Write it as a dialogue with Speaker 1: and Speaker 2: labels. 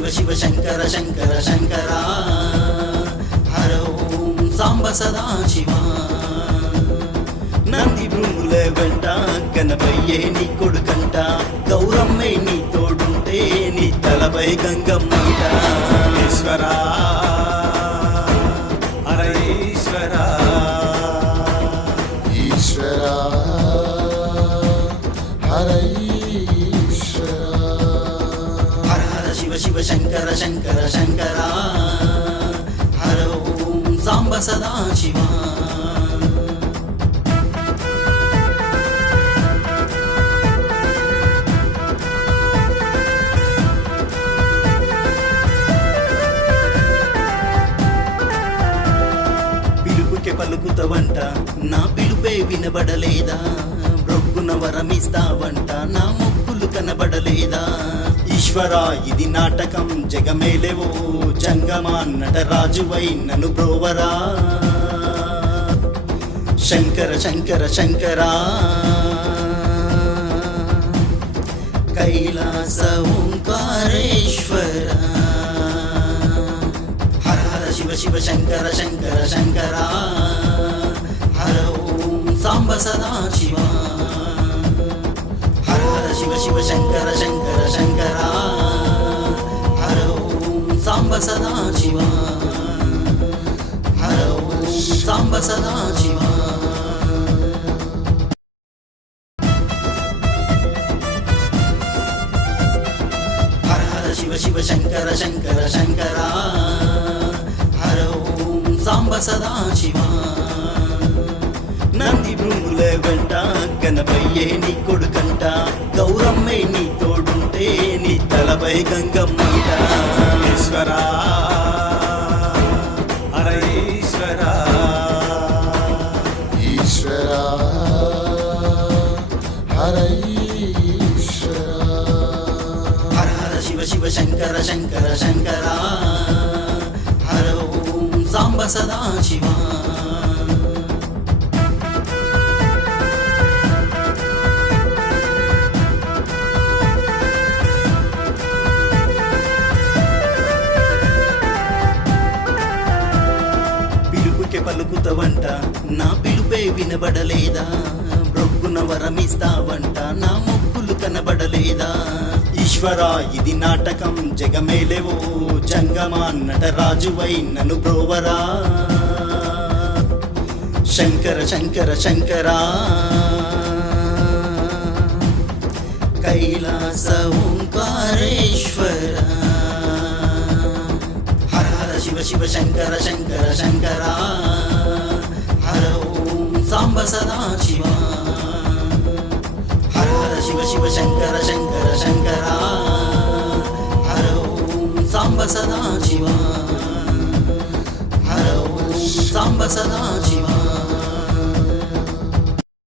Speaker 1: శివ శివ శంకర శంకర శంకర. హర ఓం సాంబ సదా శివ. నంది భృంగుల వెంట కనపయ్యే నీ కొడుకంట. గౌరమ్మే నీ తోడుంటే నీ తలపై గంగమ్మంట. శివ శివ శంకర శంకర శంకర. హర ఓం సాంబ సదా శివ. పిలుపుకే పలుకుతవంట నా పిలుపే వినబడలేదా? బ్రొక్కున వరమిస్తావంట నా మొక్కులు కనబడలేదా? ఈశ్వరా ఇది నాటకం. జగమేలేవో జంగమా నటరాజువై నన్ను బ్రోవరా. శంకర శంకర శంకరా. కైలాస ఓంకారేశ్వర. హర హర శివ శివ శంకర శంకర శంకరా. హర ఓం సాంబ సదా శివా హర హర శివ శివ శంకర శంకర శంకర హర ఓం సాంబ సదా శివ హర ఓం సాంబ సదా శివ హర హర శివ శివ శంకర శంకర శంకర హర ఓం సాంబ సదా శివ నంది భృంగుల వెంట గణపయ్యే నీ కొడుకంట తలపై గంగమ్మంట
Speaker 2: ఈశ్వరా హర ఈశ్వరా.
Speaker 3: ఈశ్వరా హర ఈశ్వరా.
Speaker 1: హర హర శివ శివ శంకర శంకర శంకర. హర ఓం సాంబ సదా శివ. పిలుపుకే నా పిలుపే వినబడలేదా? బ్రొక్కున వరమిస్తావంట. నా మొక్కులు కనబడలేదా? ఈశ్వరా ఇది నాటకం. జగమేలేవో జంగమా నటరాజువై నన్ను బ్రోవరా శంకర శంకర శంకరా. కైలాస ఓంకారేశ్వర హర శివ శివ శంకర శంకర శంకర హర ఓం సాంబ సదా శివ హర హర శివ శివ శంకర శంకర శంకర హర ఓం సాంబ సదా శివ హర ఓం సాంబ సదా శివ